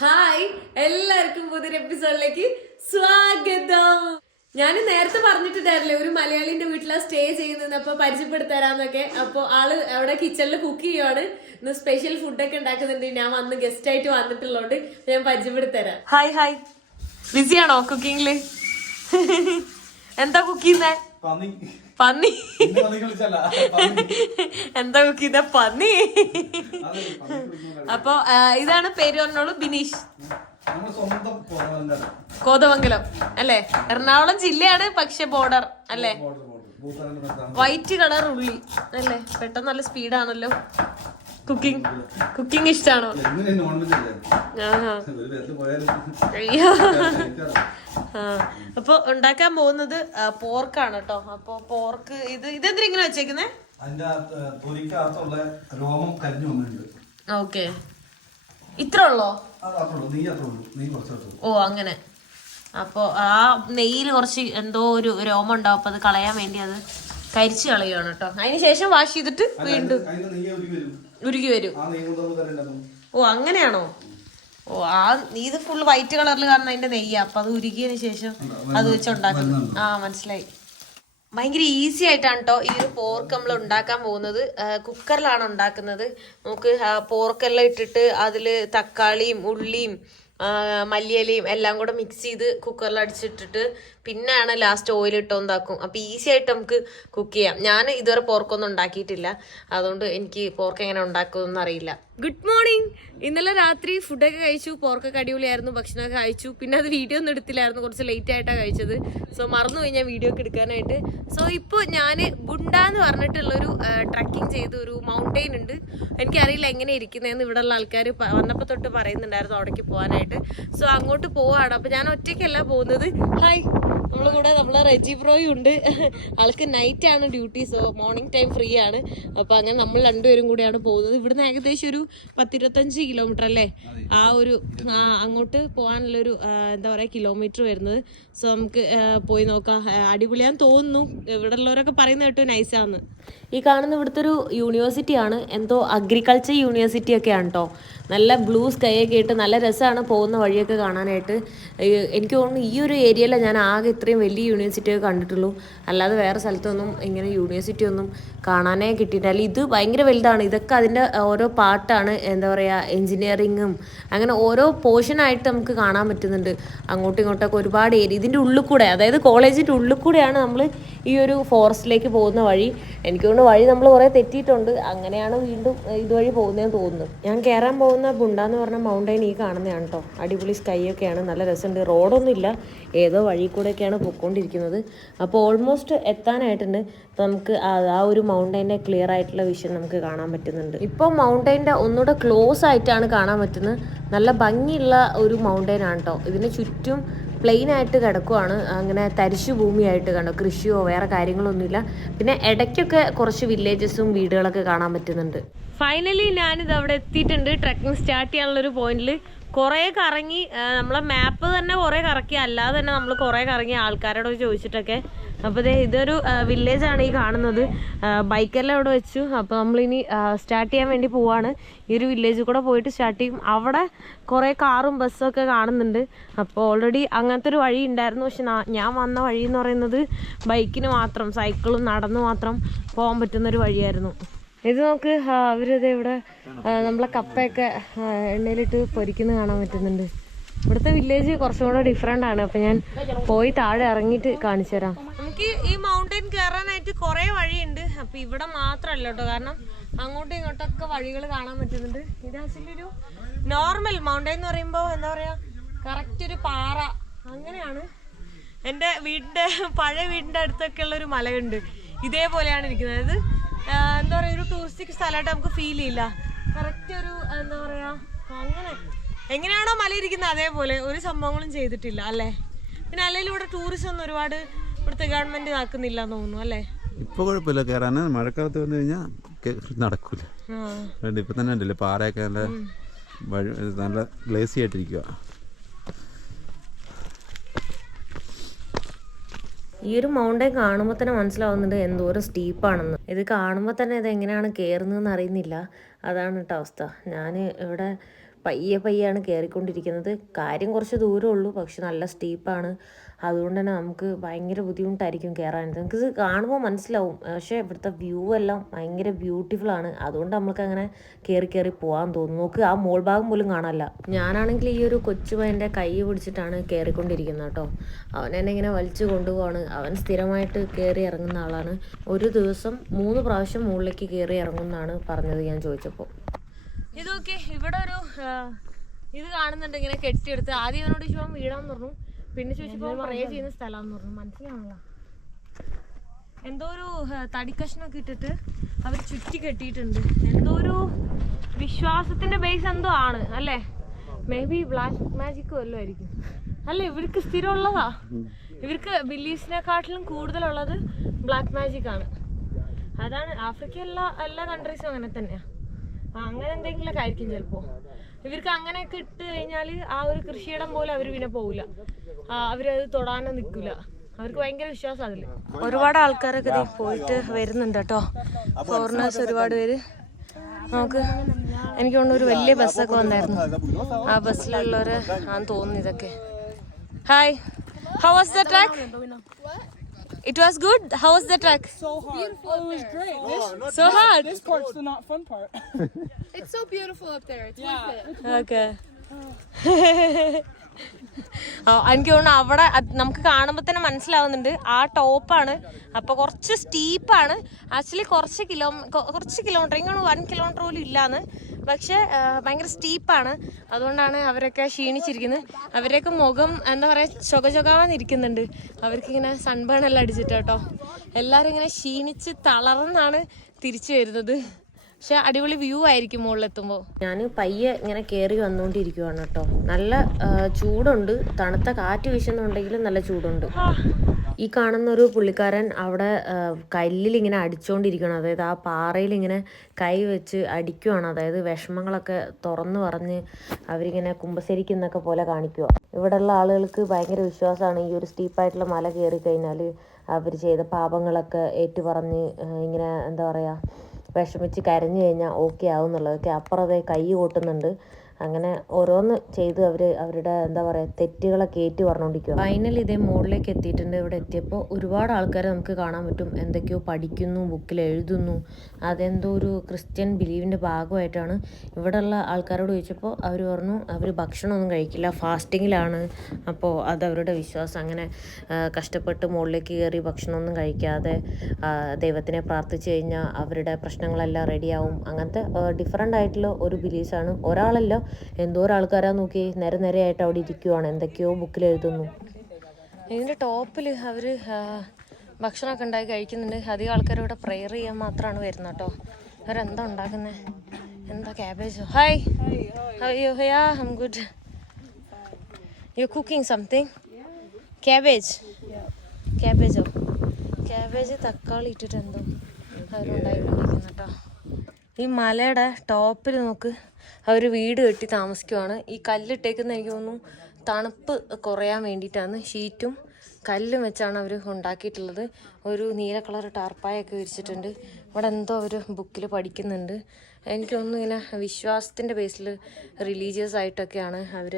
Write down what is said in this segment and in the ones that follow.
Hi എല്ലാവർക്കും പുതിയൊരു എപ്പിസോഡിലേക്ക് സ്വാഗതം. ഞാൻ നേരത്തെ പറഞ്ഞിട്ടുണ്ടായിരുന്നില്ലേ ഒരു മലയാളിന്റെ വീട്ടിലാണ് സ്റ്റേ ചെയ്യുന്നത് അപ്പൊ പരിചയപ്പെടുത്തരാന്നൊക്കെ. അപ്പൊ ആൾ അവിടെ കിച്ചണിൽ കുക്ക് ചെയ്യുവാണ്. ഇന്ന് സ്പെഷ്യൽ ഫുഡൊക്കെ ഉണ്ടാക്കുന്നുണ്ട്. ഞാൻ വന്ന് ഗസ്റ്റ് ആയിട്ട് വന്നിട്ടുള്ളതുകൊണ്ട് ഞാൻ പരിചയപ്പെടുത്തരാം. ഹായ് ഹായ് ബിസിയാണോ കുക്കിങ്ങിൽ എന്താ കുക്ക് ചെയ്യുന്നേ പന്നി. എന്താ കുക്ക് പന്നി. അപ്പൊ ഇതാണ് പേര് പറഞ്ഞോളൂ ബിനീഷ്. കോതമംഗലം. അല്ലേ? എറണാകുളം ജില്ലയാണ് പക്ഷെ ബോർഡർ അല്ലേ? വൈറ്റ് കളർ ഉള്ളി അല്ലേ? പെട്ടെന്ന് നല്ല സ്പീഡാണല്ലോ കുക്കിംഗ് കുക്കിംഗ് അയ്യോ. ആ അപ്പൊ ഉണ്ടാക്കാൻ പോകുന്നത് പോർക്കാണ് കേട്ടോ അപ്പൊ പോർക്ക് ഇത് ഇതെന്തിനാ ഇങ്ങനെ വെച്ചേക്കുന്നേ? അതിന്റെ അകത്ത് തൊലിക്കകത്തുള്ള രോമം കരിഞ്ഞു വന്നിട്ടുണ്ട്. ഓക്കെ. ഇത്ര ഉള്ളൂ? ഓ അങ്ങനെ. അപ്പൊ ആ നെയ്യിൽ കുറച്ച് എന്തോ ഒരു രോമം ഉണ്ടാവും. അപ്പൊ അത് കളയാൻ വേണ്ടി അത് കരിച്ചു കളയുകയാണ് കേട്ടോ അതിന് ശേഷം വാഷ് ചെയ്തിട്ട് വീണ്ടും. ഉരുകി വരും. ഓ അങ്ങനെയാണോ? ഓ ആ ഇത് ഫുൾ വൈറ്റ് കളറിൽ കാണുന്ന അതിന്റെ നെയ്യ. അപ്പൊ അത് ഉരുകിയതിന് ശേഷം അത് വെച്ച് ഉണ്ടാക്കുന്നത് ആ മനസ്സിലായി. ഭയങ്കര ഈസി ആയിട്ടാണ് കേട്ടോ ഈ ഒരു പോർക്ക് നമ്മൾ ഉണ്ടാക്കാൻ പോകുന്നത്. കുക്കറിലാണ് ഉണ്ടാക്കുന്നത്. നമുക്ക് പോർക്കെല്ലാം ഇട്ടിട്ട് അതിൽ തക്കാളിയും ഉള്ളിയും മല്ലിയിലയും എല്ലാം കൂടെ മിക്സ് ചെയ്ത് കുക്കറിൽ അടിച്ചിട്ടിട്ട് പിന്നെയാണ് ലാസ്റ്റ് ഓയിൽ ഇട്ടോണ്ടാക്കും അപ്പം ഈസി ആയിട്ട് നമുക്ക് കുക്ക് ചെയ്യാം. ഞാൻ ഇതുവരെ പോർക്കൊന്നും ഉണ്ടാക്കിയിട്ടില്ല. അതുകൊണ്ട് എനിക്ക് പോർക്ക് എങ്ങനെ ഉണ്ടാക്കുമെന്ന് അറിയില്ല. ഗുഡ് മോർണിംഗ് ഇന്നലെ രാത്രി ഫുഡൊക്കെ കഴിച്ചു പോർക്കൊക്കെ അടിപൊളിയായിരുന്നു ഭക്ഷണമൊക്കെ കഴിച്ചു. പിന്നെ അത് വീഡിയോ ഒന്നും എടുത്തില്ലായിരുന്നു കുറച്ച് ലേറ്റ് ആയിട്ടാണ് കഴിച്ചത്. സോ മറന്നു പോയി ഞാൻ വീഡിയോ ഒക്കെ എടുക്കാനായിട്ട്. സോ ഇപ്പോൾ ഞാൻ ബുണ്ട എന്ന് പറഞ്ഞിട്ടുള്ളൊരു ട്രക്കിംഗ് ചെയ്ത ഒരു മൗണ്ടെയിൻ ഉണ്ട്. എനിക്കറിയില്ല എങ്ങനെ ഇരിക്കുന്നതെന്ന് ഇവിടെയുള്ള ആൾക്കാർ വന്നപ്പോൾ തൊട്ട് പറയുന്നുണ്ടായിരുന്നു അവിടേക്ക് പോകാനായിട്ട് സോ അങ്ങോട്ട് പോവാണ്. അപ്പൊ ഞാൻ ഒറ്റയ്ക്കല്ല പോകുന്നത്. ഹായ് നമ്മളെ കൂടെ നമ്മളെ റെജി ബ്രോയും ഉണ്ട്. ആൾക്ക് നൈറ്റ് ആണ് duty so morning time free ആണ്. അപ്പോൾ അങ്ങനെ നമ്മൾ രണ്ടുപേരും കൂടിയാണ് പോകുന്നത്. ഇവിടുന്ന് ഏകദേശം ഒരു പത്തിരുപത്തഞ്ച് കിലോമീറ്റർ അല്ലേ? ആ ഒരു ആ അങ്ങോട്ട് പോകാനുള്ളൊരു എന്താ പറയുക കിലോമീറ്റർ വരുന്നത്. സോ നമുക്ക് പോയി നോക്കാം. അടിപൊളിയാന്ന് തോന്നുന്നു. ഇവിടെ ഉള്ളവരൊക്കെ പറയുന്ന കേട്ടോ നൈസാന്ന് ഈ കാണുന്ന ഇവിടുത്തെ ഒരു യൂണിവേഴ്സിറ്റിയാണ് എന്തോ അഗ്രികൾച്ചർ യൂണിവേഴ്സിറ്റി ഒക്കെയാണ് കേട്ടോ നല്ല ബ്ലൂ സ്കൈ ഒക്കെ ഇട്ട് നല്ല രസമാണ് പോകുന്ന വഴിയൊക്കെ കാണാനായിട്ട്. എനിക്ക് തോന്നുന്നു ഈ ഒരു ഏരിയയിലെ ഞാൻ ആകെ ഇത്രയും വലിയ യൂണിവേഴ്സിറ്റിയൊക്കെ കണ്ടിട്ടുള്ളൂ. അല്ലാതെ വേറെ സ്ഥലത്തൊന്നും ഇങ്ങനെ യൂണിവേഴ്സിറ്റി ഒന്നും കാണാനേ കിട്ടിയിട്ടില്ല. ഇത് ഭയങ്കര വലുതാണ്. ഇതൊക്കെ അതിന്റെ ഓരോ പാർട്ടാണ് എന്താ പറയുക എൻജിനീയറിങ്ങും അങ്ങനെ ഓരോ പോർഷനായിട്ട് നമുക്ക് കാണാൻ പറ്റുന്നുണ്ട്. അങ്ങോട്ടും ഇങ്ങോട്ടൊക്കെ ഒരുപാട് ഏരിയ ഇതിന്റെ ഉള്ളിൽ കൂടെ അതായത് കോളേജിന്റെ ഉള്ളിൽ കൂടെയാണ് നമ്മൾ ഈ ഒരു ഫോറസ്റ്റിലേക്ക് പോകുന്ന വഴി. എനിക്ക് തോന്നുന്നു വഴി നമ്മൾ കുറേ തെറ്റിയിട്ടുണ്ട്. അങ്ങനെയാണ് വീണ്ടും ഇതുവഴി പോകുന്നതെന്ന് തോന്നുന്നു. ഞാൻ കയറാൻ പോകുന്ന ബുണ്ട എന്ന് പറഞ്ഞ മൗണ്ടൈൻ ഈ കാണുന്നതാണ് കേട്ടോ. അടിപൊളി സ്കൈ ഒക്കെയാണ്. നല്ല രസമുണ്ട്. റോഡൊന്നും ഇല്ല ഏതോ വഴി കൂടെയൊക്കെയാണ് പൊയ്ക്കൊണ്ടിരിക്കുന്നത് അപ്പോൾ ഓൾമോസ്റ്റ് എത്താനായിട്ടുണ്ട്. അപ്പോൾ നമുക്ക് ആ ഒരു മൗണ്ടൈന്റെ ക്ലിയർ ആയിട്ടുള്ള വിഷൻ നമുക്ക് കാണാൻ പറ്റുന്നുണ്ട്. ഇപ്പോൾ മൗണ്ടൈന്റെ ഒന്നുകൂടെ ക്ലോസ് ആയിട്ടാണ് കാണാൻ പറ്റുന്നത്. നല്ല ഭംഗിയുള്ള ഒരു മൗണ്ടൈൻ ആണ് കേട്ടോ. ഇതിന് ചുറ്റും പ്ലെയിൻ ആയിട്ട് കിടക്കുവാണ്. അങ്ങനെ തരിശു ഭൂമിയായിട്ട് കണ്ടോ? കൃഷിയോ വേറെ കാര്യങ്ങളൊന്നുമില്ല. പിന്നെ ഇടയ്ക്കൊക്കെ കുറച്ച് വില്ലേജസും വീടുകളൊക്കെ കാണാൻ പറ്റുന്നുണ്ട്. ഫൈനലി ഞാനിത് അവിടെ എത്തിയിട്ടുണ്ട്. ട്രക്കിംഗ് സ്റ്റാർട്ട് ചെയ്യാനുള്ള ഒരു പോയിന്റിൽ കുറേ കറങ്ങി നമ്മളെ മാപ്പ് തന്നെ കുറേ കറക്കി. അല്ലാതെ തന്നെ നമ്മൾ കുറേ കറങ്ങി ആൾക്കാരോട് ചോദിച്ചിട്ടൊക്കെ. അപ്പോൾ ദേ ഇതൊരു ആണ് ഈ കാണുന്നത്. ബൈക്കെല്ലാം ഇവിടെ വെച്ചു. അപ്പോൾ നമ്മളിനി സ്റ്റാർട്ട് ചെയ്യാൻ വേണ്ടി പോവാണ്. ഈ ഒരു വില്ലേജിൽ കൂടെ പോയിട്ട് സ്റ്റാർട്ട് ചെയ്യും. അവിടെ കുറേ കാറും ബസ്സും ഒക്കെ കാണുന്നുണ്ട്. അപ്പോൾ ഓൾറെഡി അങ്ങനത്തെ ഒരു വഴി ഉണ്ടായിരുന്നു. പക്ഷെ ഞാൻ വന്ന വഴി എന്ന് പറയുന്നത് ബൈക്കിന് മാത്രം സൈക്കിളും നടന്നു മാത്രം പോകാൻ പറ്റുന്ന ഒരു വഴിയായിരുന്നു. ഇത് നമുക്ക് അവരത് ഇവിടെ നമ്മളെ കപ്പയൊക്കെ എണ്ണയിലിട്ട് പൊരിക്കുന്നത് കാണാൻ പറ്റുന്നുണ്ട്. ഇവിടുത്തെ വില്ലേജ് കുറച്ചും കൂടെ ഡിഫറെന്റ് ആണ്. അപ്പം ഞാൻ പോയി താഴെ ഇറങ്ങിയിട്ട് കാണിച്ചു തരാം. നമുക്ക് ഈ മൗണ്ടൻ കയറാനായിട്ട് കുറേ വഴിയുണ്ട്. അപ്പം ഇവിടെ മാത്രമല്ല കേട്ടോ. കാരണം അങ്ങോട്ടും ഇങ്ങോട്ടൊക്കെ വഴികൾ കാണാൻ പറ്റുന്നുണ്ട്. ഇത് ഒരു നോർമൽ മൗണ്ടൻ എന്ന് പറയുമ്പോൾ എന്താ പറയുക കറക്റ്റ് ഒരു പാറ. അങ്ങനെയാണ്. എന്റെ വീടിന്റെ പഴയ വീടിന്റെ അടുത്തൊക്കെ ഉള്ള ഒരു മലയുണ്ട്. ഇതേപോലെയാണ് ഇരിക്കുന്നത്. അതായത് എന്താ പറയുക ഒരു ടൂറിസ്റ്റിക് സ്ഥലമായിട്ട് നമുക്ക് ഫീൽ ചെയ്യില്ല. കറക്റ്റ് ഒരു എന്താ പറയാ അങ്ങനെ. എങ്ങനെയാണോ മല ഇരിക്കുന്നത് അതേപോലെ ഒരു സംഭവങ്ങളും ചെയ്തിട്ടില്ല അല്ലേ? പിന്നെ അല്ലെങ്കിൽ ഇവിടെ ടൂറിസം ഒന്നും ഒരുപാട് ഇവിടുത്തെ ഗവൺമെന്റ് ആക്കുന്നില്ല എന്ന് തോന്നുന്നു അല്ലേ? ഇപ്പൊ കുഴപ്പമില്ല. കയറാൻ മഴക്കാലത്ത് വന്നു കഴിഞ്ഞാൽ നടക്കൂല. ഇപ്പൊ തന്നെ ഉണ്ടല്ലേ പാറയൊക്കെ നല്ല വഴി നല്ല ഗ്ലേസി ആയിട്ടിരിക്കുക ഈ ഒരു മൗണ്ടൻ കാണുമ്പോൾ തന്നെ മനസ്സിലാവുന്നുണ്ട് എന്തോരം സ്റ്റീപ്പാണെന്ന് ഇത് കാണുമ്പോൾ തന്നെ ഇത് എങ്ങനെയാണ് കയറുന്നതെന്ന് അറിയുന്നില്ല. അതാണ് കേട്ടോ അവസ്ഥ. ഞാൻ ഇവിടെ പയ്യെ പയ്യാണ് കയറിക്കൊണ്ടിരിക്കുന്നത് കാര്യം കുറച്ച് ദൂരമേ ഉള്ളൂ. പക്ഷെ നല്ല സ്റ്റീപ്പാണ്. അതുകൊണ്ട് തന്നെ നമുക്ക് ഭയങ്കര ബുദ്ധിമുട്ടായിരിക്കും കയറാൻ നമുക്കിത് കാണുമ്പോൾ മനസ്സിലാവും. പക്ഷേ ഇവിടുത്തെ വ്യൂ എല്ലാം ഭയങ്കര ബ്യൂട്ടിഫുൾ ആണ്. അതുകൊണ്ട് നമുക്ക് അങ്ങനെ കയറി കയറി പോകാൻ തോന്നും നോക്ക് ആ മോൾ ഭാഗം പോലും കാണാനല്ല. ഞാനാണെങ്കിൽ ഈ ഒരു കൊച്ചുപയന്റെ കൈ പിടിച്ചിട്ടാണ് കയറിക്കൊണ്ടിരിക്കുന്നത് കേട്ടോ. അവൻ എന്നെ ഇങ്ങനെ വലിച്ചു കൊണ്ടുപോവാണ്. അവൻ സ്ഥിരമായിട്ട് കയറി ഇറങ്ങുന്ന ആളാണ്. ഒരു ദിവസം മൂന്ന് പ്രാവശ്യം മുകളിലേക്ക് കയറി ഇറങ്ങുമെന്നാണ് പറഞ്ഞത് ഞാൻ ചോദിച്ചപ്പോൾ. ഇതൊക്കെ ഇവിടെ ഒരു ഇത് കാണുന്നുണ്ട് ഇങ്ങനെ കെട്ടിയെടുത്ത്. ആദ്യം അവനോട് ചോദിച്ചു വീടാന്ന് പറഞ്ഞു. പിന്നെ ചോദിച്ചപ്പോ പ്രേ ചെയ്യുന്ന സ്ഥലമാന്ന് പറഞ്ഞു. മനസ്സിലാണല്ലോ എന്തോ ഒരു തടിക്കഷ്ണൊക്കെ ഇട്ടിട്ട് അവർ ചുറ്റി കെട്ടിയിട്ടുണ്ട്. എന്തോ ഒരു വിശ്വാസത്തിന്റെ ബേസ് എന്തോ ആണ് അല്ലേ? മേ ബി ബ്ലാക്ക് മാജിക് വല്ലതും ആയിരിക്കും. അല്ല ഇവർക്ക് സ്ഥിരമുള്ളതാ. ഇവർക്ക് ബിലീഫ്സിനെക്കാട്ടിലും കൂടുതലുള്ളത് ബ്ലാക്ക് മാജിക് ആണ്. അതാണ് ആഫ്രിക്കയിലുള്ള എല്ലാ എല്ലാ കൺട്രീസും അങ്ങനെ തന്നെയാ. ആ, അങ്ങനെ എന്തെങ്കിലുമൊക്കെ ആയിരിക്കും ചിലപ്പോ. ഇവർക്ക് അങ്ങനെയൊക്കെ ഇട്ട് കഴിഞ്ഞാൽ ആ ഒരു കൃഷിയിടം പോലെ അവർ പിന്നെ പോവില്ല അവരത് തൊടാനോ നിൽക്കില്ല അവർക്ക് ഭയങ്കര വിശ്വാസം അതിൽ. ഒരുപാട് ആൾക്കാരൊക്കെ ഇതിൽ പോയിട്ട് വരുന്നുണ്ട് കേട്ടോ. ഫോറിനേഴ്സ് ഒരുപാട് പേര്. നമുക്ക് എനിക്ക് തോന്നുന്നു ഒരു വലിയ ബസ്സൊക്കെ വന്നായിരുന്നു. ആ ബസ്സിലുള്ളവര് ആണെന്ന് തോന്നുന്നു ഇതൊക്കെ. Hi how was the track It was good. How was the track? So hard. Beautiful oh, it was great. So, this, so hard. This part's the not fun part. it's so beautiful up there. It's yeah. worth it. Okay. എനിക്ക് തോന്നുന്നു അവിടെ നമുക്ക് കാണുമ്പോൾ തന്നെ മനസ്സിലാവുന്നുണ്ട്. ആ ടോപ്പാണ് അപ്പൊ കുറച്ച് സ്റ്റീപ്പാണ് ആക്ച്വലി കുറച്ച് കിലോ കുറച്ച് കിലോമീറ്റർ ഇങ്ങനെ വൺ കിലോമീറ്റർ പോലും ഇല്ലാന്ന്. പക്ഷെ ഭയങ്കര സ്റ്റീപ്പാണ് അതുകൊണ്ടാണ് അവരൊക്കെ ക്ഷീണിച്ചിരിക്കുന്നത്. അവരൊക്കെ മുഖം എന്താ പറയുക ചൊക അവർക്ക് അവർക്കിങ്ങനെ സൺബേൺ എല്ലാം അടിച്ചിട്ട് കേട്ടോ എല്ലാവരും ഇങ്ങനെ ക്ഷീണിച്ച് തളർന്നാണ് തിരിച്ചു വരുന്നത്. പക്ഷെ അടിപൊളി വ്യൂ ആയിരിക്കും മുകളിലെത്തുമ്പോൾ ഞാൻ പയ്യെ ഇങ്ങനെ കേറി വന്നുകൊണ്ടിരിക്കുവാണ് കേട്ടോ. നല്ല ചൂടുണ്ട്. തണുത്ത കാറ്റ് വീശുന്നുണ്ടെങ്കിലും നല്ല ചൂടുണ്ട്. ഈ കാണുന്ന ഒരു പുള്ളിക്കാരൻ അവിടെ കല്ലിൽ ഇങ്ങനെ അടിച്ചുകൊണ്ടിരിക്കണം അതായത് ആ പാറയിൽ ഇങ്ങനെ കൈ വെച്ച് അടിക്കുവാണ്. അതായത് വിഷമങ്ങളൊക്കെ തുറന്നു പറഞ്ഞ് അവരിങ്ങനെ കുമ്പസരിക്കുന്നൊക്കെ പോലെ കാണിക്കുക ഇവിടെയുള്ള ആളുകൾക്ക് ഭയങ്കര വിശ്വാസമാണ് ഈ ഒരു സ്റ്റീപ്പായിട്ടുള്ള മല കയറി കഴിഞ്ഞാൽ അവർ ചെയ്ത പാപങ്ങളൊക്കെ ഏറ്റുപറഞ്ഞ് ഇങ്ങനെ എന്താ പറയുക വിഷമിച്ച് കരഞ്ഞു കഴിഞ്ഞാൽ ഓക്കെ ആവും എന്നുള്ളതൊക്കെ അപ്പുറത്തെ കൈ കൊട്ടുന്നുണ്ട്. അങ്ങനെ ഓരോന്ന് ചെയ്ത് അവർ അവരുടെ എന്താ പറയുക തെറ്റുകളൊക്കെ ഏറ്റു പറഞ്ഞുകൊണ്ടിരിക്കുക ഫൈനലി ഇതേ മുകളിലേക്ക് എത്തിയിട്ടുണ്ട്. ഇവിടെ എത്തിയപ്പോൾ ഒരുപാട് ആൾക്കാരെ നമുക്ക് കാണാൻ പറ്റും. എന്തൊക്കെയോ പഠിക്കുന്നു ബുക്കിൽ എഴുതുന്നു. അതെന്തോ ഒരു ക്രിസ്ത്യൻ ബിലീവിന്റെ ഭാഗമായിട്ടാണ്. ഇവിടെയുള്ള ആൾക്കാരോട് ചോദിച്ചപ്പോൾ അവർ പറഞ്ഞു അവർ ഭക്ഷണമൊന്നും കഴിക്കില്ല. ഫാസ്റ്റിങ്ങിലാണ്. അപ്പോൾ അത് അവരുടെ വിശ്വാസം. അങ്ങനെ കഷ്ടപ്പെട്ട് മുകളിലേക്ക് കയറി ഭക്ഷണമൊന്നും കഴിക്കാതെ ദൈവത്തിനെ പ്രാർത്ഥിച്ചു കഴിഞ്ഞാൽ അവരുടെ പ്രശ്നങ്ങളെല്ലാം റെഡിയാവും അങ്ങനത്തെ ഡിഫറെന്റ് ആയിട്ടുള്ള ഒരു ബിലീഫ്സാണ് ഒരാളല്ല എന്തോരം ആൾക്കാരാ നോക്കി നേരെ നിരയായിട്ട് അവിടെ ഇരിക്കുവാണ്. എന്തൊക്കെയോ ബുക്കിൽ എഴുതുന്നു. ഇതിന്റെ ടോപ്പിൽ അവർ ഭക്ഷണമൊക്കെ ഉണ്ടാക്കി കഴിക്കുന്നുണ്ട്. അധികം ആൾക്കാർ ഇവിടെ പ്രെയർ ചെയ്യാൻ മാത്രമാണ് വരുന്നത് കേട്ടോ. അവരെന്താ ഉണ്ടാക്കുന്നത് എന്താ ക്യാബേജോ ഹായ് അയ്യോ ഹയാ ഹം good you cooking something cabbage ക്യാബേജോ cabbage തക്കാളി ഇട്ടിട്ട് എന്തോ അവരുണ്ടായിക്കൊണ്ടിരിക്കുന്നു കേട്ടോ. ഈ മലയുടെ ടോപ്പിൽ നോക്ക്. അവർ വീട് കെട്ടി താമസിക്കുവാണ്. ഈ കല്ലിട്ടേക്കുന്ന എനിക്ക് തോന്നുന്നു തണുപ്പ് കുറയാൻ വേണ്ടിയിട്ടാണ്. ഷീറ്റും കല്ലും വെച്ചാണ് അവർ ഉണ്ടാക്കിയിട്ടുള്ളത്. ഒരു നീല കളർ ടാർപ്പായൊക്കെ വിരിച്ചിട്ടുണ്ട്. ഇവിടെ എന്തോ അവർ ബുക്കിൽ പഠിക്കുന്നുണ്ട്. എനിക്കൊന്നും ഇങ്ങനെ വിശ്വാസത്തിന്റെ ബേസിൽ റിലീജിയസ് ആയിട്ടൊക്കെയാണ് അവർ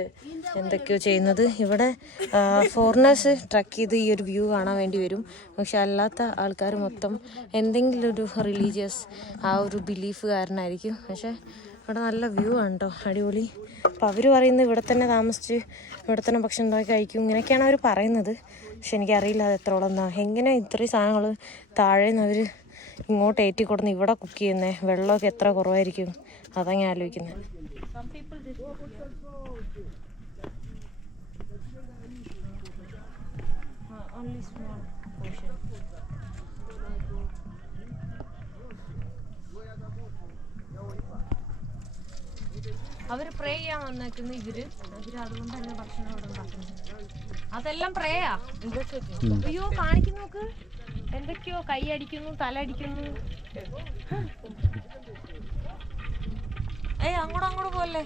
എന്തൊക്കെയോ ചെയ്യുന്നത്. ഇവിടെ ഫോറിനേഴ്സ് ട്രക്ക് ചെയ്ത് ഈ ഒരു വ്യൂ കാണാൻ വേണ്ടി വരും. പക്ഷെ അല്ലാത്ത ആൾക്കാർ മൊത്തം എന്തെങ്കിലും ഒരു റിലീജിയസ് ആ ഒരു ബിലീഫ് കാരനായിരിക്കും. പക്ഷേ ഇവിടെ നല്ല വ്യൂ ആണ് കേട്ടോ അടിപൊളി. അപ്പോൾ അവർ പറയുന്നത് ഇവിടെ തന്നെ താമസിച്ച് ഇവിടെ തന്നെ ഭക്ഷണം ഉണ്ടാക്കി കഴിക്കും ഇങ്ങനെയൊക്കെയാണ് അവർ പറയുന്നത്. പക്ഷെ എനിക്കറിയില്ല അത് എത്രോളം എന്നാ എങ്ങനെ ഇത്രയും സാധനങ്ങൾ താഴെ നിന്ന് അവർ ഇങ്ങോട്ട് ഏറ്റി കൊടുന്ന് ഇവിടെ കുക്ക് ചെയ്യുന്നേ? വെള്ളമൊക്കെ എത്ര കുറവായിരിക്കും? അതാ ഞാൻ ആലോചിക്കുന്നത് അവർ പ്രേ ചെയ്യാൻ വന്നേക്കുന്ന ഇവർ. ഇവർ അതുകൊണ്ട് തന്നെ ഭക്ഷണം ഇവിടെ ഉണ്ടാക്കുന്നത് അതെല്ലാം പ്രേയാ അയ്യോ കാണിക്കുന്നു നോക്ക്. എന്തൊക്കെയോ കൈ അടിക്കുന്നു തല അടിക്കുന്നു. ഏയ് അങ്ങോട്ടും അങ്ങോട്ട് പോലെ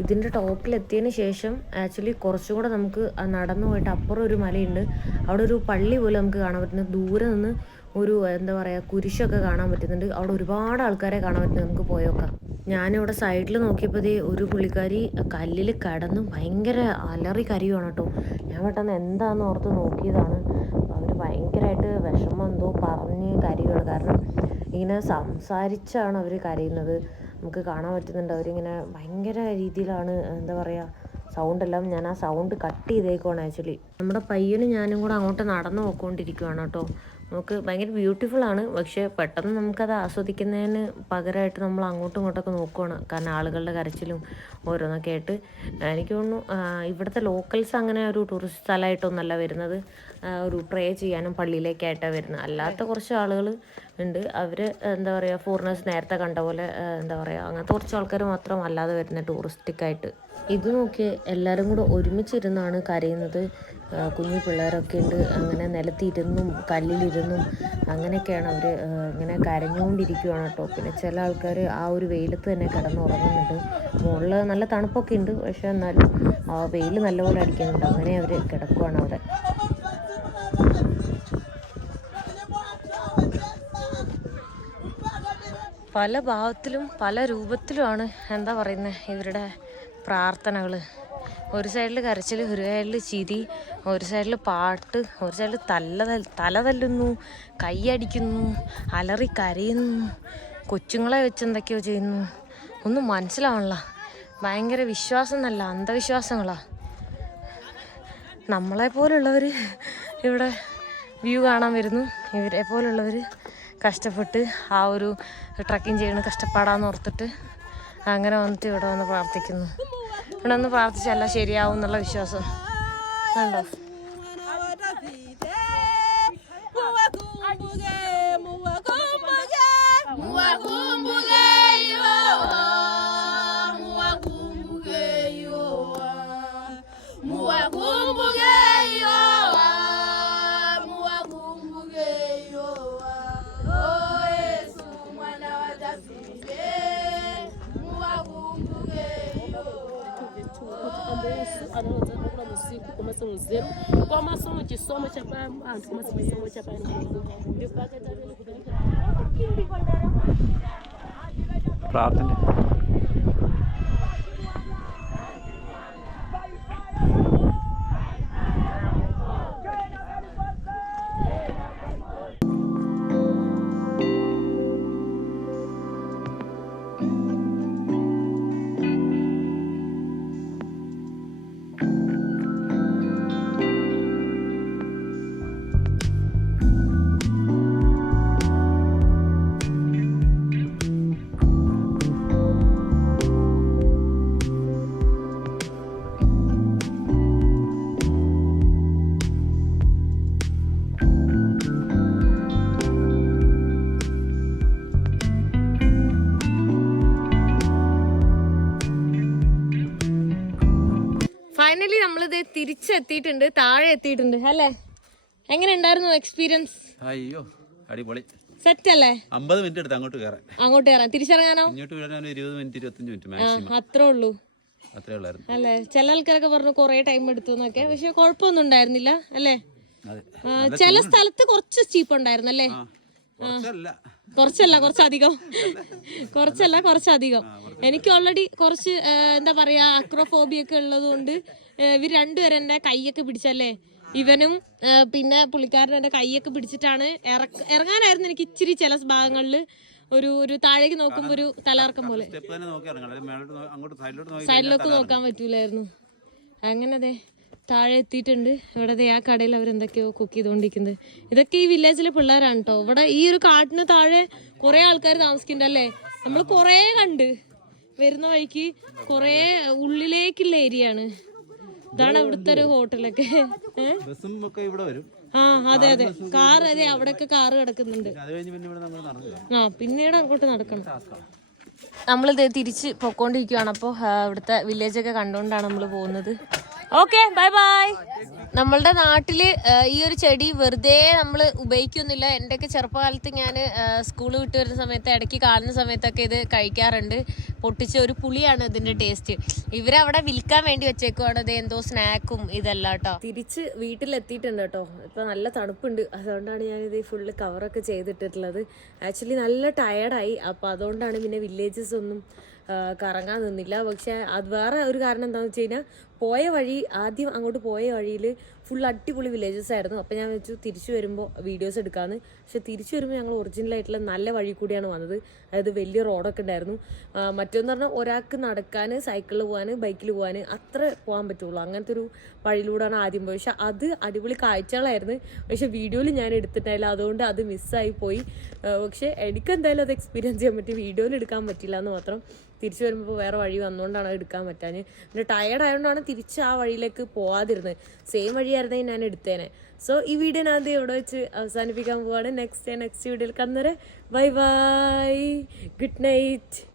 ഇതിന്റെ ടോപ്പിലെത്തിയതിന് ശേഷം ആക്ച്വലി കുറച്ചും കൂടെ നമുക്ക് നടന്നു പോയിട്ട് അപ്പുറം ഒരു മലയുണ്ട്. അവിടെ ഒരു പള്ളി പോലെ നമുക്ക് കാണാൻ പറ്റുന്നത് ദൂരെ നിന്ന് ഒരു എന്താ പറയുക കുരിശൊക്കെ കാണാൻ പറ്റുന്നുണ്ട്. അവിടെ ഒരുപാട് ആൾക്കാരെ കാണാൻ പറ്റുന്നത് നമുക്ക് പോയൊക്കെ ഞാനിവിടെ സൈഡിൽ നോക്കിയപ്പോഴേ ഒരു പുള്ളിക്കാരി കല്ലിൽ കടന്ന് ഭയങ്കര അലറി കരയുവാണ് കേട്ടോ. ഞാൻ പെട്ടെന്ന് എന്താന്ന് ഓർത്ത് നോക്കിയതാണ്. അവർ ഭയങ്കരമായിട്ട് വിഷമം എന്തോ പറഞ്ഞ് കരയുകയാണ് കാരണം ഇങ്ങനെ സംസാരിച്ചാണ് അവർ കരയുന്നത്. നമുക്ക് കാണാൻ പറ്റുന്നുണ്ട്. അവരിങ്ങനെ ഭയങ്കര രീതിയിലാണ് എന്താ പറയുക സൗണ്ട് എല്ലാം ഞാൻ ആ സൗണ്ട് കട്ട് ചെയ്തേക്കുവാണ് ആക്ച്വലി നമ്മുടെ പയ്യനും ഞാനും കൂടെ അങ്ങോട്ട് നടന്നു പോയിക്കൊണ്ടിരിക്കുവാണ് കേട്ടോ. നമുക്ക് ഭയങ്കര ബ്യൂട്ടിഫുൾ ആണ്. പക്ഷേ പെട്ടെന്ന് നമുക്കത് ആസ്വദിക്കുന്നതിന് പകരമായിട്ട് നമ്മൾ അങ്ങോട്ടും ഇങ്ങോട്ടൊക്കെ നോക്കുവാണ്. കാരണം ആളുകളുടെ കരച്ചിലും ഓരോന്നൊക്കെ ആയിട്ട്. എനിക്ക് തോന്നുന്നു ഇവിടുത്തെ ലോക്കൽസ് അങ്ങനെ ഒരു ടൂറിസ്റ്റ് സ്ഥലമായിട്ടൊന്നല്ല വരുന്നത്. ഒരു പ്രേ ചെയ്യാനും പള്ളിയിലേക്കായിട്ടാണ് വരുന്നത്. അല്ലാത്ത കുറച്ച് ആളുകൾ ഉണ്ട്. അവർ എന്താ പറയുക ഫോറിനേഴ്സ് നേരത്തെ കണ്ട പോലെ എന്താ പറയുക അങ്ങനത്തെ കുറച്ച് ആൾക്കാർ മാത്രം അല്ലാതെ വരുന്ന ടൂറിസ്റ്റിക്കായിട്ട് ഇത് നോക്കി എല്ലാവരും കൂടെ ഒരുമിച്ചിരുന്നാണ് കരയുന്നത്. കുഞ്ഞു പിള്ളേരൊക്കെ ഉണ്ട്. അങ്ങനെ നിലത്തിരുന്നും കല്ലിലിരുന്നും അങ്ങനെയൊക്കെയാണ് അവർ ഇങ്ങനെ കരഞ്ഞുകൊണ്ടിരിക്കുകയാണ് കേട്ടോ. പിന്നെ ചില ആൾക്കാർ ആ ഒരു വെയിലത്ത് തന്നെ കിടന്നുറങ്ങുന്നുണ്ട്. മുകളിൽ നല്ല തണുപ്പൊക്കെ ഉണ്ട്. പക്ഷേ എന്നാലും ആ വെയിൽ നല്ലപോലെ അടിക്കുന്നുണ്ട്. അങ്ങനെ അവർ കിടക്കുവാണ് അവിടെ. പല ഭാവത്തിലും പല രൂപത്തിലുമാണ് എന്താ പറയുന്നത് ഇവരുടെ പ്രാർത്ഥനകൾ ഒരു സൈഡിൽ കരച്ചിൽ ഒരു സൈഡിൽ ചിരി ഒരു സൈഡിൽ പാട്ട് ഒരു സൈഡിൽ തല്ല തല തല്ലുന്നു കൈയടിക്കുന്നു അലറി കരയുന്നു കൊച്ചുങ്ങളെ വെച്ച് എന്തൊക്കെയോ ചെയ്യുന്നു. ഒന്നും മനസ്സിലാവണില്ല. ഭയങ്കര വിശ്വാസം എന്നല്ല അന്ധവിശ്വാസങ്ങളാണ് നമ്മളെ പോലുള്ളവർ ഇവിടെ വ്യൂ കാണാൻ വരുന്നു. ഇവരെ പോലുള്ളവർ കഷ്ടപ്പെട്ട് ആ ഒരു ട്രക്കിങ് ചെയ്യണ കഷ്ടപ്പാടാന്ന് ഓർത്തിട്ട് അങ്ങനെ വന്നിട്ട് ഇവിടെ വന്ന് പ്രാർത്ഥിക്കുന്നു. ഇവിടെ വന്ന് പ്രാർത്ഥിച്ചല്ല ശരിയാവും എന്നുള്ള വിശ്വാസം. കണ്ടോ? kusoma musiku komase muzeru komase muchisomo chapaantu komase muchisomo chapanheru ndipaketavelikuveka finally നമ്മളിത് തിരിച്ചെത്തിയിട്ടുണ്ട് താഴെ എത്തിയിട്ടുണ്ട് അല്ലേ? എങ്ങനെ ഉണ്ടായിരുന്നു എക്സ്പീരിയൻസ് അയ്യോ അടിപൊളി. സെറ്റ് അല്ലേ? അമ്പത് മിനിറ്റ് എടുത്ത് അങ്ങോട്ട് കയറാൻ. അങ്ങോട്ട് കയറാൻ. തിരിച്ചിറങ്ങാനോ? ഇങ്ങോട്ട് വരാൻ ഇരുപത് മിനിറ്റ് ഇരുപത്തഞ്ച് മിനിറ്റ് മാക്സിമം അത്രേ ഉള്ളൂ. അത്രേ ഉള്ളായിരുന്നു. അല്ലേ? ചില ആൾക്കാരൊക്കെ പറഞ്ഞു കുറേ ടൈം എടുത്തു എന്നൊക്കെ. പക്ഷെ കുഴപ്പമൊന്നും ഉണ്ടായിരുന്നില്ല അല്ലേ? ചില സ്ഥലത്ത് കുറച്ച് ചീപ്പ് ഉണ്ടായിരുന്നു അല്ലേ? കുറച്ചല്ല കുറച്ചധികം. കുറച്ചല്ല കുറച്ചധികം. എനിക്ക് ഓൾറെഡി കുറച്ച് എന്താ പറയാ അക്രോഫോബിയ ഒക്കെ ഉള്ളത് കൊണ്ട് ഇവർ രണ്ടുപേരും എന്റെ കൈയൊക്കെ പിടിച്ചല്ലേ? ഇവനും പിന്നെ പുള്ളിക്കാരനും എന്റെ കൈയൊക്കെ പിടിച്ചിട്ടാണ് ഇറങ്ങാനായിരുന്നു എനിക്ക് ഇച്ചിരി ചില ഭാഗങ്ങളിൽ ഒരു ഒരു താഴേക്ക് നോക്കുമ്പോ ഒരു തലർക്കം പോലെ. സൈഡിലോട്ട് നോക്കാൻ പറ്റൂലായിരുന്നു. അങ്ങനെ അതെ താഴെ എത്തിയിട്ടുണ്ട്. ഇവിടെ ദേ ആ കടയിൽ അവരെന്തൊക്കെയോ കുക്ക് ചെയ്തുകൊണ്ടിരിക്കുന്നത്. ഇതൊക്കെ ഈ വില്ലേജിലെ പിള്ളേരാണ് കേട്ടോ ഇവിടെ ഈ ഒരു കാട്ടിന് താഴെ കുറെ ആൾക്കാർ താമസിക്കുന്നുണ്ട് അല്ലേ നമ്മൾ കുറേ കണ്ട്. വരുന്ന വഴിക്ക് കുറേ ഉള്ളിലേക്കുള്ള ഏരിയ ആണ്. ഇതാണ് ഇവിടുത്തെ ഒരു ഹോട്ടലൊക്കെ. ആ അതെ അതെ. കാർ അതെ അവിടെയൊക്കെ കാർ കിടക്കുന്നുണ്ട്. അത് പിന്നെ ഇവിടെ നമ്മൾ നടന്നു ആ പിന്നീട് അങ്ങോട്ട് നടക്കണം. നമ്മളിത് തിരിച്ച് പൊക്കോണ്ടിരിക്കുവാണ്. അപ്പോൾ ഇവിടുത്തെ വില്ലേജൊക്കെ കണ്ടുകൊണ്ടാണ് നമ്മൾ പോകുന്നത്. Okay bye bye. നമ്മളുടെ നാട്ടിൽ ഈ ഒരു ചെടി വെറുതെ നമ്മൾ ഉപയോഗിക്കുന്നില്ല. എന്റെയൊക്കെ ചെറുപ്പകാലത്ത് ഞാൻ സ്കൂൾ വിട്ട് വരുന്ന സമയത്ത് ഇടയ്ക്ക് കാണുന്ന സമയത്തൊക്കെ ഇത് കഴിക്കാറുണ്ട്. പൊട്ടിച്ച ഒരു പുളിയാണ് ഇതിന്റെ ടേസ്റ്റ് ഇവരവിടെ വിൽക്കാൻ വേണ്ടി വെച്ചേക്കുവാണ്. ഇത് എന്തോ സ്നാക്കും ഇതെല്ലാം കേട്ടോ. തിരിച്ച് വീട്ടിലെത്തിയിട്ടുണ്ട് കേട്ടോ. ഇപ്പൊ നല്ല തണുപ്പുണ്ട്. അതുകൊണ്ടാണ് ഞാൻ ഞാനിത് ഫുള്ള് കവറൊക്കെ ചെയ്തിട്ടിട്ടുള്ളത്. ആക്ച്വലി നല്ല ടയർഡായി അപ്പൊ അതുകൊണ്ടാണ് പിന്നെ വില്ലേജസ് ഒന്നും കറങ്ങാൻ നിന്നില്ല. പക്ഷെ അത് വേറെ ഒരു കാരണം എന്താണെന്ന് വെച്ച് കഴിഞ്ഞാൽ പോയ വഴി ആദ്യം അങ്ങോട്ട് പോയ വഴിയിൽ ഫുൾ അടിപൊളി വില്ലേജസ് ആയിരുന്നു. അപ്പം ഞാൻ വെച്ചു തിരിച്ചു വരുമ്പോൾ വീഡിയോസ് എടുക്കാമെന്ന് പക്ഷെ തിരിച്ചു വരുമ്പോൾ ഞങ്ങൾ ഒറിജിനൽ ആയിട്ടുള്ള നല്ല വഴി കൂടിയാണ് വന്നത്. അതായത് വലിയ റോഡൊക്കെ ഉണ്ടായിരുന്നു. മറ്റൊന്ന് പറഞ്ഞാൽ ഒരാൾക്ക് നടക്കാൻ സൈക്കിളിൽ പോകാൻ ബൈക്കിൽ പോകാൻ അത്ര പോകാൻ പറ്റുള്ളൂ. അങ്ങനത്തെ ഒരു വഴിയിലൂടെയാണ് ആദ്യം പോയത്. പക്ഷെ അത് അടിപൊളി കാഴ്ചകളായിരുന്നു. പക്ഷെ വീഡിയോയിൽ ഞാൻ എടുത്തിട്ടില്ല. അതുകൊണ്ട് അത് മിസ്സായി പോയി. പക്ഷേ എനിക്കെന്തായാലും അത് എക്സ്പീരിയൻസ് ചെയ്യാൻ പറ്റി. വീഡിയോയിൽ എടുക്കാൻ പറ്റില്ല എന്ന് മാത്രം. തിരിച്ചു വരുമ്പോൾ വേറെ വഴി വന്നുകൊണ്ടാണ് എടുക്കാൻ പറ്റാന് പിന്നെ ടയേർഡ് ആയതുകൊണ്ടാണ് തിരിച്ച് ആ വഴിയിലേക്ക് പോവാതിരുന്നത് സെയിം വഴിയായിരുന്നെങ്കിൽ ഞാൻ എടുത്തേനെ. സോ ഈ വീഡിയോ ഞാൻ ഇവിടെ വെച്ച് അവസാനിപ്പിക്കാൻ പോവാണ്. നെക്സ്റ്റ് ഡേ നെക്സ്റ്റ് വീഡിയോയിൽ കന്നേരെ. Bye bye good night